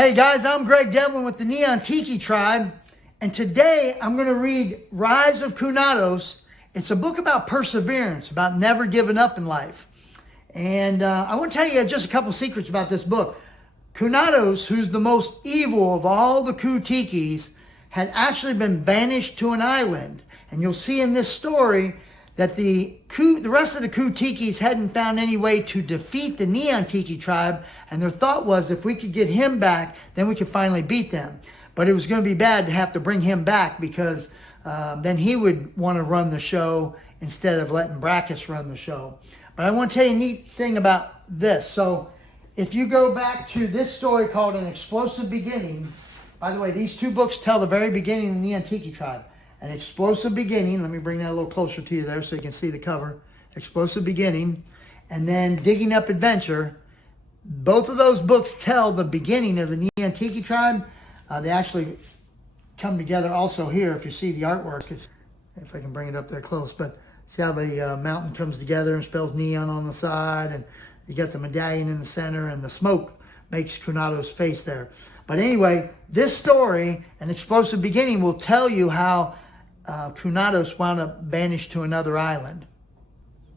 Hey guys, I'm Greg Devlin with the Neon Tiki Tribe, and today I'm going to read Rise of Kunatos. It's a book about perseverance, about never giving up in life. And I want to tell you just a couple secrets about this book. Kunatos, who's the most evil of all the Ku-Tikis, had actually been banished to an island. And you'll see in this story that the rest of the Ku-Tikis hadn't found any way to defeat the Neon Tiki Tribe, and their thought was if we could get him back, then we could finally beat them. But it was going to be bad to have to bring him back because then he would want to run the show instead of letting Brachus run the show. But I want to tell you a neat thing about this. So if you go back to this story called An Explosive Beginning, by the way, these two books tell the very beginning of the Neon Tiki Tribe. An Explosive Beginning, let me bring that a little closer to you there so you can see the cover. Explosive Beginning, and then Digging Up Adventure. Both of those books tell the beginning of the Neon Tiki Tribe. They actually come together also here if you see the artwork. If I can bring it up there close, but see how the mountain comes together and spells neon on the side, and you got the medallion in the center, and the smoke makes Kunatos' face there. But anyway, this story, An Explosive Beginning, will tell you how Kunatos wound up banished to another island.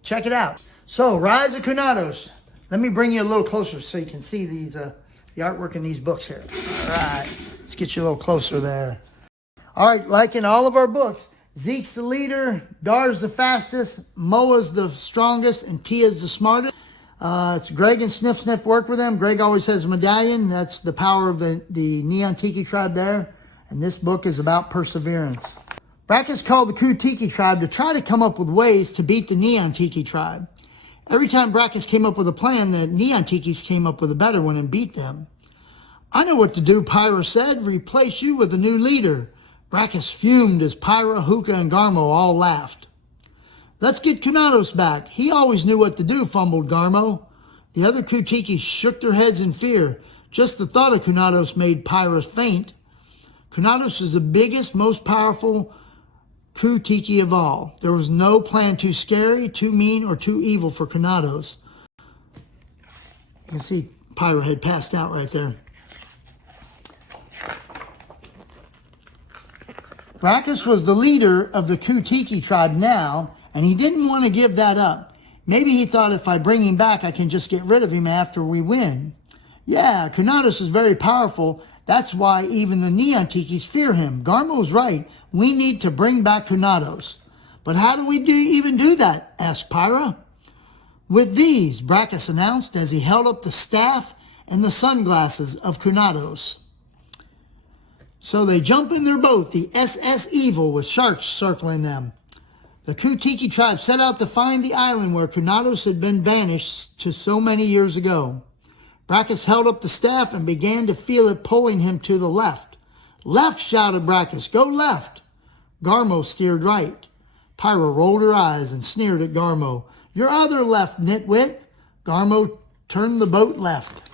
Check it out. So, Rise of Kunatos. Let me bring you a little closer so you can see these the artwork in these books here. All right, let's get you a little closer there. All right, like in all of our books, Zeke's the leader, Dar's the fastest, Moa's the strongest, and Tia's the smartest. It's Greg and Sniff Sniff work with them. Greg always has a medallion. That's the power of the Neon Tiki Tribe there. And this book is about perseverance. Brachus called the Ku-Tiki Tribe to try to come up with ways to beat the Neon Tiki Tribe. Every time Brachus came up with a plan, the Neon Tikis came up with a better one and beat them. I know what to do, Pyra said. Replace you with a new leader. Brachus fumed as Pyra, Hookah, and Garmo all laughed. Let's get Kunatos back. He always knew what to do, fumbled Garmo. The other Ku-Tikis shook their heads in fear. Just the thought of Kunatos made Pyra faint. Kunatos is the biggest, most powerful Ku-Tiki of all. There was no plan too scary, too mean, or too evil for Kunatos. You can see Pyra had passed out right there. Brachus was the leader of the Ku-Tiki Tribe now, and he didn't want to give that up. Maybe he thought if I bring him back, I can just get rid of him after we win. Yeah, Kunatos is very powerful. That's why even the Neon Tikis fear him. Garmo's right. We need to bring back Kunatos. But how do we even do that? Asked Pyra. With these, Brachus announced as he held up the staff and the sunglasses of Kunatos. So they jump in their boat, the SS Evil, with sharks circling them. The Ku-Tiki Tribe set out to find the island where Kunatos had been banished to so many years ago. Brachus held up the staff and began to feel it pulling him to the left. Left, shouted Brachus, go left. Garmo steered right. Pyra rolled her eyes and sneered at Garmo. Your other left, nitwit. Garmo turned the boat left.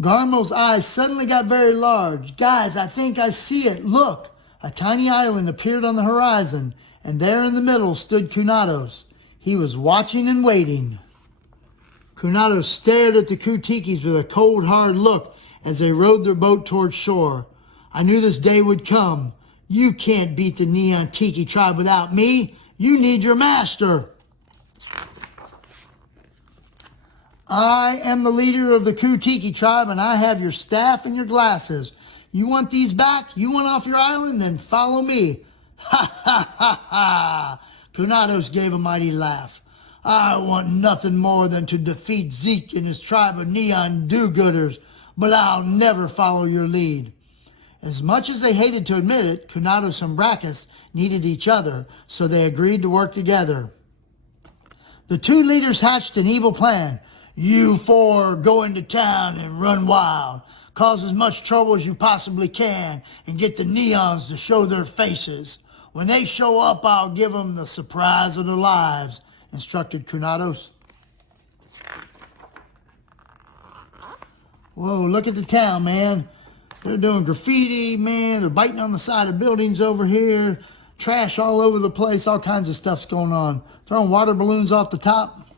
Garmo's eyes suddenly got very large. Guys, I think I see it. Look, a tiny island appeared on the horizon, and there in the middle stood Kunatos. He was watching and waiting. Kunatos stared at the Ku-Tikis with a cold, hard look as they rowed their boat toward shore. I knew this day would come. You can't beat the Neon Tiki Tribe without me. You need your master. I am the leader of the Ku-Tiki Tribe, and I have your staff and your glasses. You want these back? You want off your island? Then follow me. Ha, ha, ha, ha. Kunatos gave a mighty laugh. I want nothing more than to defeat Zeke and his tribe of neon do-gooders, but I'll never follow your lead. As much as they hated to admit it, Kunatos and Brachus needed each other, so they agreed to work together. The two leaders hatched an evil plan. You four go into town and run wild. Cause as much trouble as you possibly can and get the neons to show their faces. When they show up, I'll give them the surprise of their lives, instructed Kunatos. Whoa, look at the town, man. They're doing graffiti, man. They're biting on the side of buildings over here. Trash all over the place. All kinds of stuff's going on. Throwing water balloons off the top.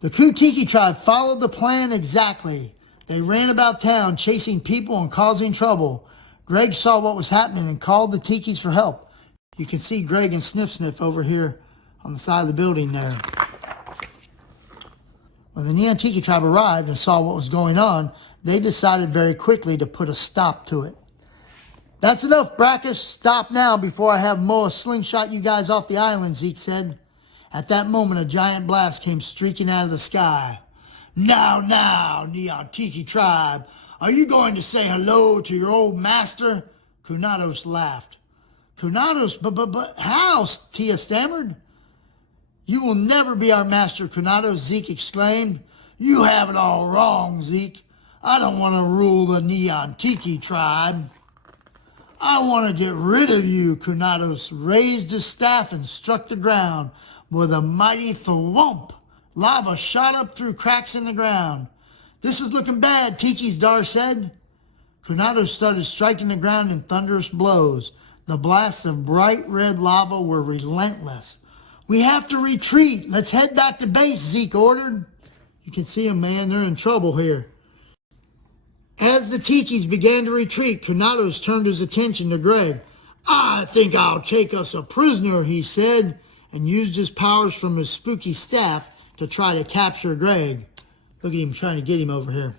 The Kutiki tribe followed the plan exactly. They ran about town chasing people and causing trouble. Greg saw what was happening and called the Tikis for help. You can see Greg and Sniff Sniff over here on the side of the building there. When the Neon Tiki tribe arrived and saw what was going on, they decided very quickly to put a stop to it. That's enough, Brackus. Stop now before I have Moa slingshot you guys off the island, Zeke said. At that moment, a giant blast came streaking out of the sky. Now, Neon Tiki tribe, are you going to say hello to your old master? Kunatos laughed. Kunatos, but how? Tia stammered. You will never be our master, Kunatos, Zeke exclaimed. You have it all wrong, Zeke. I don't want to rule the Neon Tiki tribe. I want to get rid of you. Kunatos raised his staff and struck the ground with a mighty thwomp. Lava shot up through cracks in the ground. This is looking bad, Tiki's, Dar said. Kunatos started striking the ground in thunderous blows. The blasts of bright red lava were relentless. We have to retreat. Let's head back to base, Zeke ordered. You can see them, man. They're in trouble here. As the Tikis began to retreat, Kunatos turned his attention to Greg. I think I'll take us a prisoner, he said, and used his powers from his spooky staff to try to capture Greg. Look at him trying to get him over here.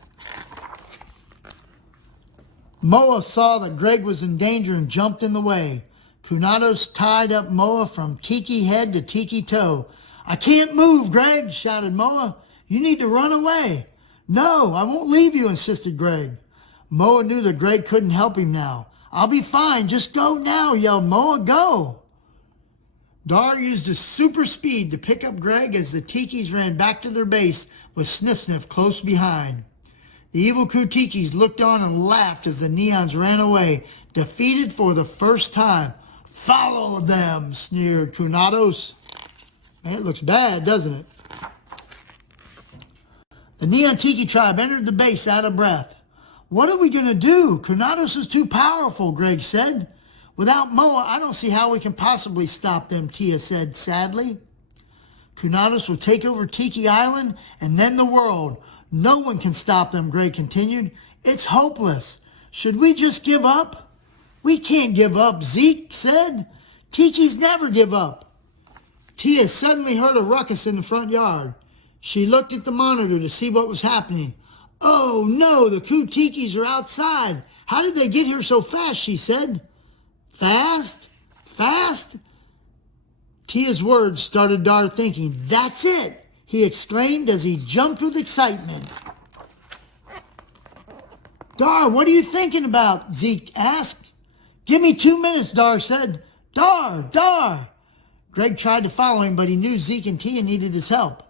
Moa saw that Greg was in danger and jumped in the way. Kunatos tied up Moa from tiki head to tiki toe. I can't move, Greg, shouted Moa. You need to run away. No, I won't leave you, insisted Greg. Moa knew that Greg couldn't help him now. I'll be fine. Just go now, yelled Moa. Go. Dar used his super speed to pick up Greg as the Tikis ran back to their base with Sniff Sniff close behind. The evil Kutikis looked on and laughed as the Neons ran away, defeated for the first time. Follow them, sneered Kunatos. Man, it looks bad, doesn't it? The Neon Tiki tribe entered the base out of breath. What are we going to do? Kunatos is too powerful, Greg said. Without Moa, I don't see how we can possibly stop them, Tia said sadly. Kunatos will take over Tiki Island and then the world. No one can stop them, Greg continued. It's hopeless. Should we just give up? We can't give up, Zeke said. Tikis never give up. Tia suddenly heard a ruckus in the front yard. She looked at the monitor to see what was happening. Oh no, the Kutikis are outside. How did they get here so fast, she said. Fast? Fast? Tia's words started Dar thinking. That's it, he exclaimed as he jumped with excitement. Dar, what are you thinking about? Zeke asked. Give me 2 minutes, Dar said. Dar. Greg tried to follow him, but he knew Zeke and Tia needed his help.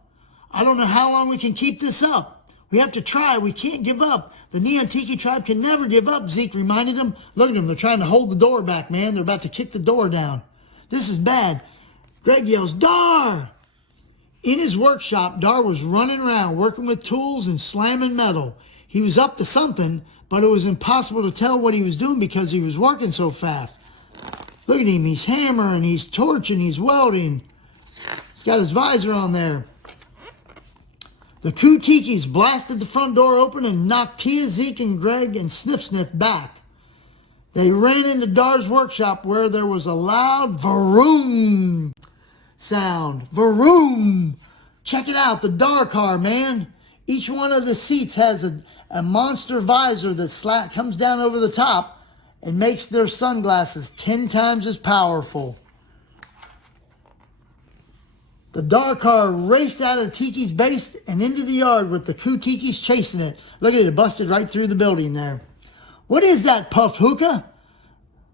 I don't know how long we can keep this up. We have to try. We can't give up. The Neon Tiki tribe can never give up, Zeke reminded him. Look at them. They're trying to hold the door back, man. They're about to kick the door down. This is bad. Greg yells, Dar! In his workshop, Dar was running around, working with tools and slamming metal. He was up to something, but it was impossible to tell what he was doing because he was working so fast. Look at him. He's hammering, he's torching, he's welding. He's got his visor on there. The Kutikis blasted the front door open and knocked Tia, Zeke, and Greg and Sniff Sniff back. They ran into Dar's workshop where there was a loud vroom sound. Vroom! Check it out, the Dar car, man. Each one of the seats has a monster visor that comes down over the top and makes their sunglasses 10 times as powerful. The Dar car raced out of Tiki's base and into the yard with the Kutikis chasing it. Look at it, busted right through the building there. What is that, puffed Hookah?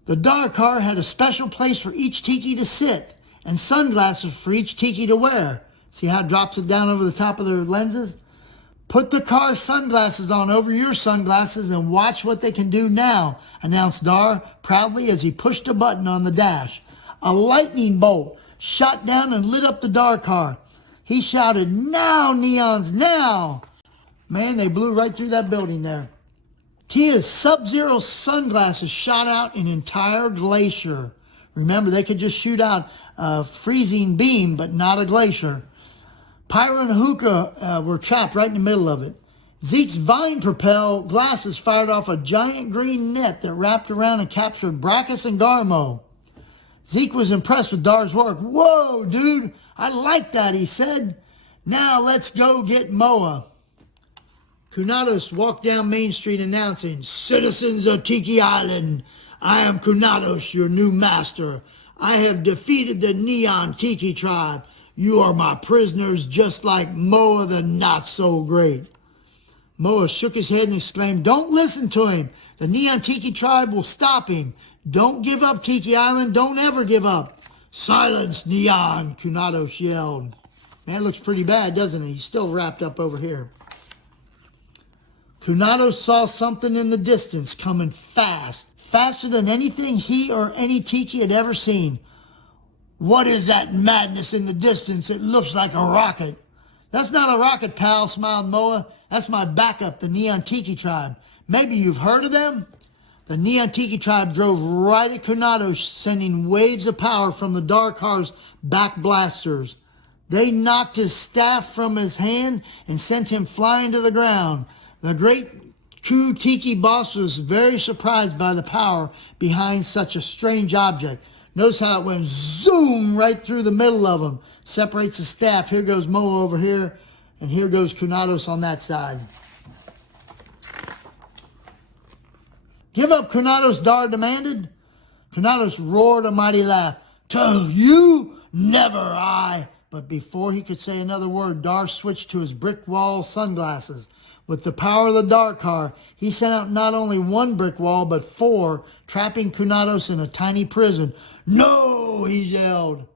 The Dar car had a special place for each Tiki to sit and sunglasses for each Tiki to wear. See how it drops it down over the top of their lenses? Put the car's sunglasses on over your sunglasses and watch what they can do now, announced Dar proudly as he pushed a button on the dash. A lightning bolt shot down and lit up the Dar car. He shouted, now, Neons, now! Man, they blew right through that building there. Tia's Sub-Zero sunglasses shot out an entire glacier. Remember, they could just shoot out a freezing beam, but not a glacier. Pyro and Hookah were trapped right in the middle of it. Zeke's vine propel glasses fired off a giant green net that wrapped around and captured Brachus and Garmo. Zeke was impressed with Dar's work. "Whoa, dude, I like that," he said. "Now let's go get Moa." Kunatos walked down Main Street announcing, "Citizens of Tiki Island, I am Kunatos, your new master. I have defeated the Neon Tiki tribe. You are my prisoners, just like Moa the Not-So-Great." Moa shook his head and exclaimed, "Don't listen to him. The Neon Tiki tribe will stop him. Don't give up, Tiki Island. Don't ever give up." "Silence, Neon," Kunatos yelled. Man, it looks pretty bad, doesn't it? He's still wrapped up over here. Kunatos saw something in the distance coming fast, faster than anything he or any Tiki had ever seen. "What is that madness in the distance? It looks like a rocket." "That's not a rocket, pal," smiled Moa. "That's my backup, the Neon Tiki tribe. Maybe you've heard of them?" The Neon Tiki tribe drove right at Kunatos, sending waves of power from the Darkar's back blasters. They knocked his staff from his hand and sent him flying to the ground. The great Ku Tiki boss was very surprised by the power behind such a strange object. Notice how it went zoom right through the middle of him. Separates the staff. Here goes Moa over here, and here goes Kunatos on that side. "Give up, Kunatos," Dar demanded. Kunatos roared a mighty laugh. "To you? Never I." But before he could say another word, Dar switched to his brick wall sunglasses. With the power of the Darkar, he sent out not only one brick wall, but 4, trapping Kunatos in a tiny prison. "No," he yelled.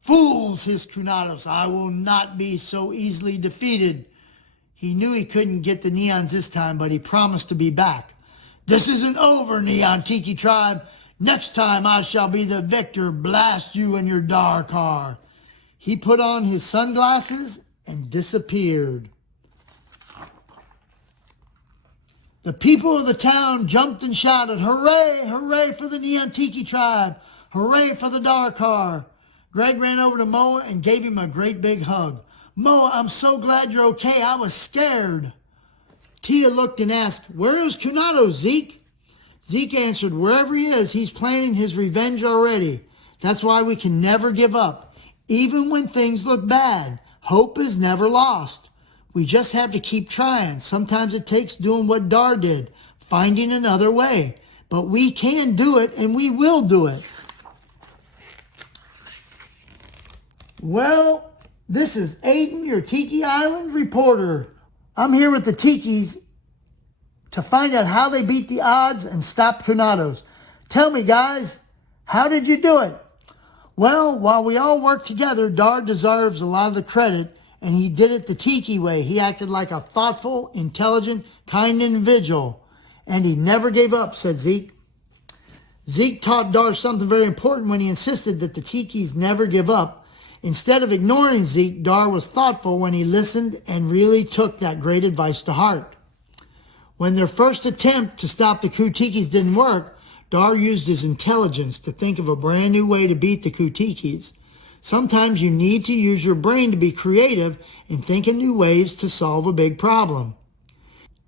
"Fools," hissed Kunatos. "I will not be so easily defeated." He knew he couldn't get the Neons this time, but he promised to be back. "This isn't over, Neon Tiki tribe. Next time I shall be the victor. Blast you and your Darkar." He put on his sunglasses and disappeared. The people of the town jumped and shouted, "Hooray, hooray for the Neon Tiki tribe. Hooray for the Darkar." Greg ran over to Moa and gave him a great big hug. "Moa, I'm so glad you're okay. I was scared." Tia looked and asked, "Where is Kunatos, Zeke?" Zeke answered, "Wherever he is, he's planning his revenge already. That's why we can never give up. Even when things look bad, hope is never lost. We just have to keep trying. Sometimes it takes doing what Dar did, finding another way. But we can do it, and we will do it." Well, this is Aiden, your Tiki Island reporter. I'm here with the Tikis to find out how they beat the odds and stop Kunatos. Tell me, guys, how did you do it? Well, while we all worked together, Dar deserves a lot of the credit, and he did it the Tiki way. He acted like a thoughtful, intelligent, kind individual, and he never gave up, said Zeke. Zeke taught Dar something very important when he insisted that the Tikis never give up. Instead of ignoring Zeke, Dar was thoughtful when he listened and really took that great advice to heart. When their first attempt to stop the Kutikis didn't work, Dar used his intelligence to think of a brand new way to beat the Kutikis. Sometimes you need to use your brain to be creative and think of new ways to solve a big problem.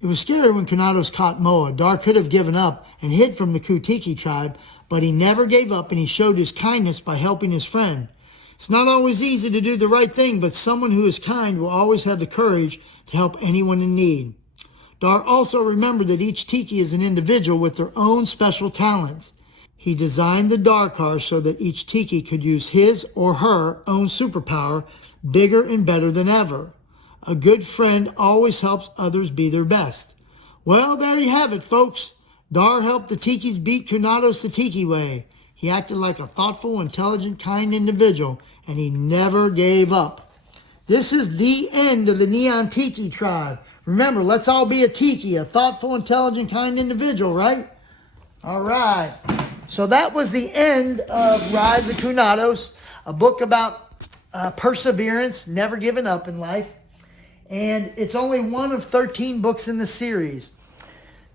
It was scary when Kunatos caught Moa. Dar could have given up and hid from the Kutiki tribe, but he never gave up and he showed his kindness by helping his friend. It's not always easy to do the right thing, but someone who is kind will always have the courage to help anyone in need. Dar also remembered that each Tiki is an individual with their own special talents. He designed the Darkar so that each Tiki could use his or her own superpower bigger and better than ever. A good friend always helps others be their best. Well, there you have it, folks. Dar helped the Tikis beat Kunatos the Tiki way. He acted like a thoughtful, intelligent, kind individual, and he never gave up. This is the end of the Neon Tiki tribe. Remember, let's all be a Tiki, a thoughtful, intelligent, kind individual, right? All right. So that was the end of Rise of Kunatos, a book about perseverance, never giving up in life. And it's only one of 13 books in the series.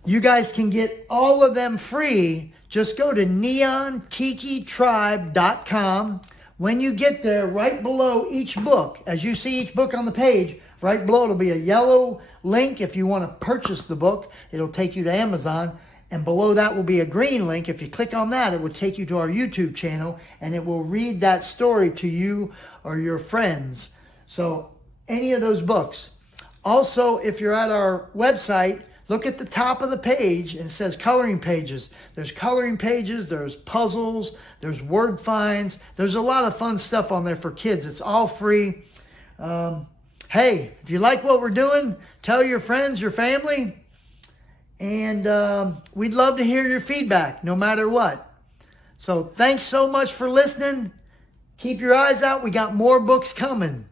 You guys can get all of them free. Just go to neontikitribe.com. When you get there, right below each book, as you see each book on the page, right below it'll be a yellow link if you want to purchase the book. It'll take you to Amazon. And below that will be a green link. If you click on that, it will take you to our YouTube channel, and it will read that story to you or your friends. So any of those books. Also, if you're at our website, look at the top of the page and it says coloring pages. There's coloring pages, there's puzzles, there's word finds. There's a lot of fun stuff on there for kids. It's all free. Hey, if you like what we're doing, tell your friends, your family. And we'd love to hear your feedback no matter what. So thanks so much for listening. Keep your eyes out. We got more books coming.